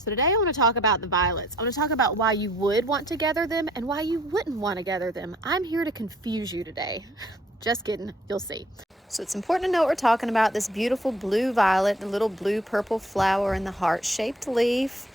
So today I want to talk about the violets. I want to talk about why you would want to gather them and why you wouldn't want to gather them. I'm here to confuse you today. Just kidding, you'll see. So it's important to know what we're talking about. This beautiful blue violet, the little blue purple flower and the heart-shaped leaf.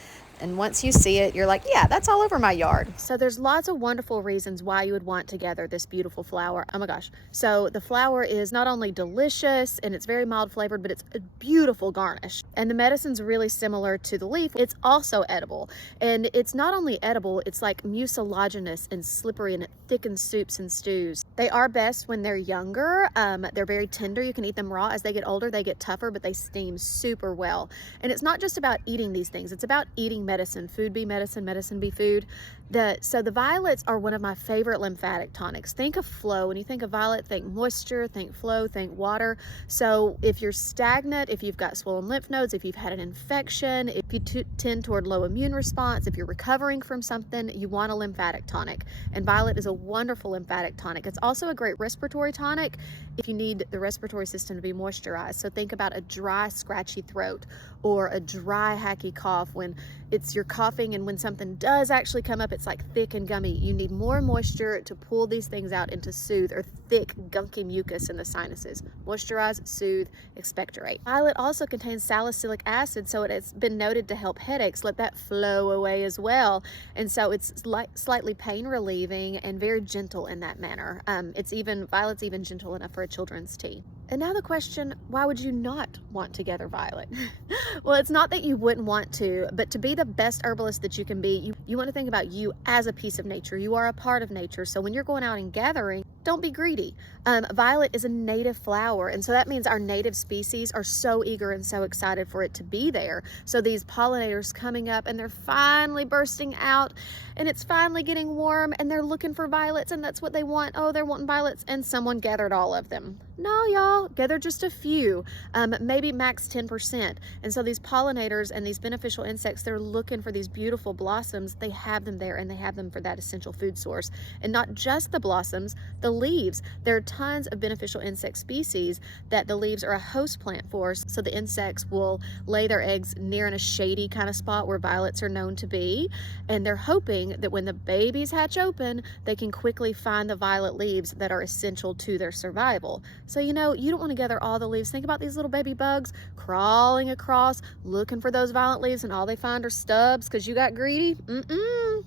And once you see it, you're like, yeah, that's all over my yard. So there's lots of wonderful reasons why you would want to gather this beautiful flower. Oh my gosh. So the flower is not only delicious and it's very mild flavored, but it's a beautiful garnish. And the medicine's really similar to the leaf. It's also edible. And it's not only edible, it's like mucilaginous and slippery, and it thickens soups and stews. They are best when they're younger. They're very tender. You can eat them raw. As they get older, they get tougher, but they steam super well. And it's not just about eating these things. It's about eating medicine. Food be medicine, medicine be food. So the violets are one of my favorite lymphatic tonics. Think of flow. When you think of violet, think moisture, think flow, think water. So if you're stagnant, if you've got swollen lymph nodes, if you've had an infection, if you tend toward low immune response, if you're recovering from something, you want a lymphatic tonic. And violet is a wonderful lymphatic tonic. It's also a great respiratory tonic if you need the respiratory system to be moisturized. So think about a dry, scratchy throat or a dry, hacky cough when you're coughing, and when something does actually come up, it's like thick and gummy. You need more moisture to pull these things out into soothe, or thick, gunky mucus in the sinuses. Moisturize, soothe, expectorate. Violet also contains salicylic acid, so it has been noted to help headaches. Let that flow away as well. And so it's slightly pain relieving and very gentle in that manner. Violet's even gentle enough for a children's tea. And now the question, why would you not want to gather violet? Well, it's not that you wouldn't want to, but to be the best herbalist that you can be, you want to think about you as a piece of nature. You are a part of nature. So when you're going out and gathering, don't be greedy. Violet is a native flower, and so that means our native species are so eager and so excited for it to be there. So these pollinators coming up, and they're finally bursting out, and it's finally getting warm, and they're looking for violets, and that's what they want. Oh, they're wanting violets, and someone gathered all of them. No, y'all, gather just a few, maybe max 10%. And so these pollinators and these beneficial insects, they're looking for these beautiful blossoms. They have them there, and they have them for that essential food source. And not just the blossoms, the leaves. There are tons of beneficial insect species that the leaves are a host plant for. So the insects will lay their eggs near in a shady kind of spot where violets are known to be. And they're hoping that when the babies hatch open, they can quickly find the violet leaves that are essential to their survival. So, you don't want to gather all the leaves. Think about these little baby bugs crawling across, looking for those violet leaves, and all they find are stubs because you got greedy.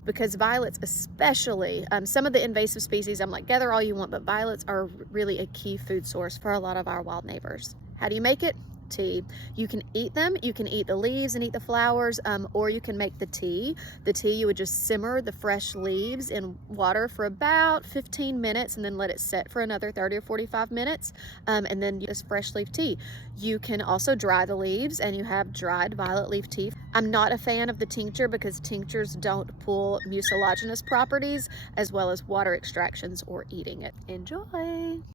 Because violets especially, some of the invasive species, I'm like, gather all you want, but violets are really a key food source for a lot of our wild neighbors. How do you make it? Tea. You can eat them. You can eat the leaves and eat the flowers, or you can make the tea. The tea, you would just simmer the fresh leaves in water for about 15 minutes and then let it set for another 30 or 45 minutes, and then use fresh leaf tea. You can also dry the leaves, and you have dried violet leaf tea. I'm not a fan of the tincture because tinctures don't pull mucilaginous properties as well as water extractions or eating it. Enjoy!